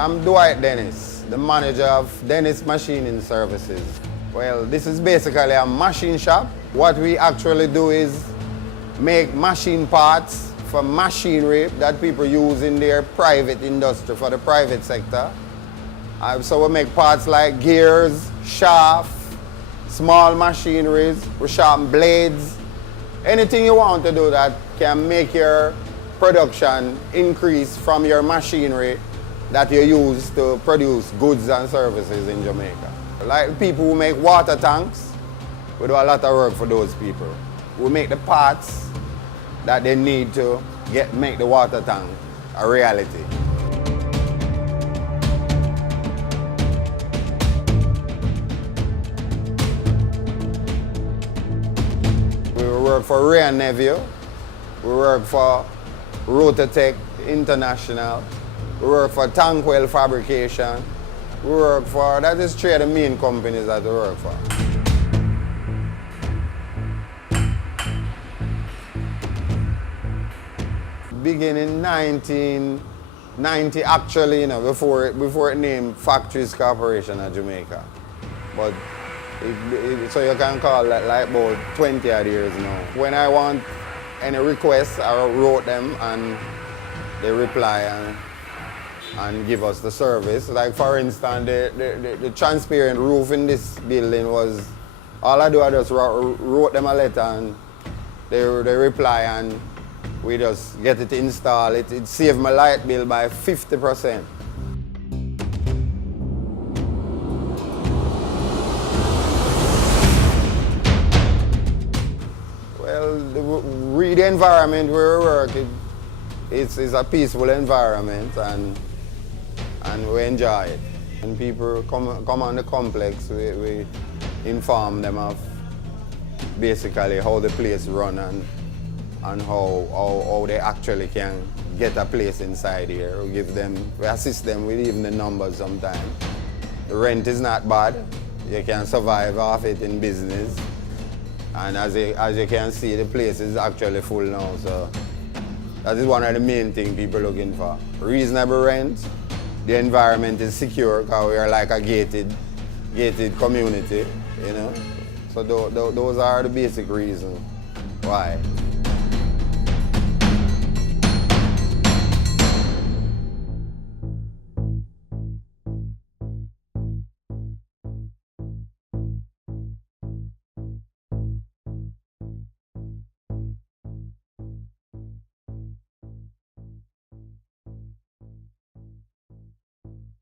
I'm Dwight Dennis, the manager of Dennis Machining Services. Well, this is basically a machine shop. What we actually do is make machine parts for machinery that people use in their private industry, for the private sector. So we make parts like gears, shaft, small machineries, we sharpen blades. Anything you want to do that can make your production increase from your machinery that you use to produce goods and services in Jamaica. Like people who make water tanks, we do a lot of work for those people. We make the parts that they need to make the water tank a reality. We work for Ray & Nephew, we work for Rotatech International, we work for Tankwell Fabrication, we work for, that is three of the main companies that we work for. Beginning 1990, actually, before it named Factories Corporation of Jamaica. But so you can call that like about 20 odd years now. When I want any requests, I wrote them and they reply and give us the service. Like for instance, the transparent roof in this building was, all I do, I just wrote them a letter and they reply and we just get it installed. It saved my light bill by 50%. Well, the environment where we work, it's a peaceful environment and we enjoy it. When people come on the complex, we inform them of basically how the place run and how they actually can get a place inside here. We assist them with even the numbers sometimes. The rent is not bad. You can survive off it in business. And as you can see, the place is actually full now. So that is one of the main things people are looking for. Reasonable rent. The environment is secure because we are like a gated community, So those are the basic reasons why.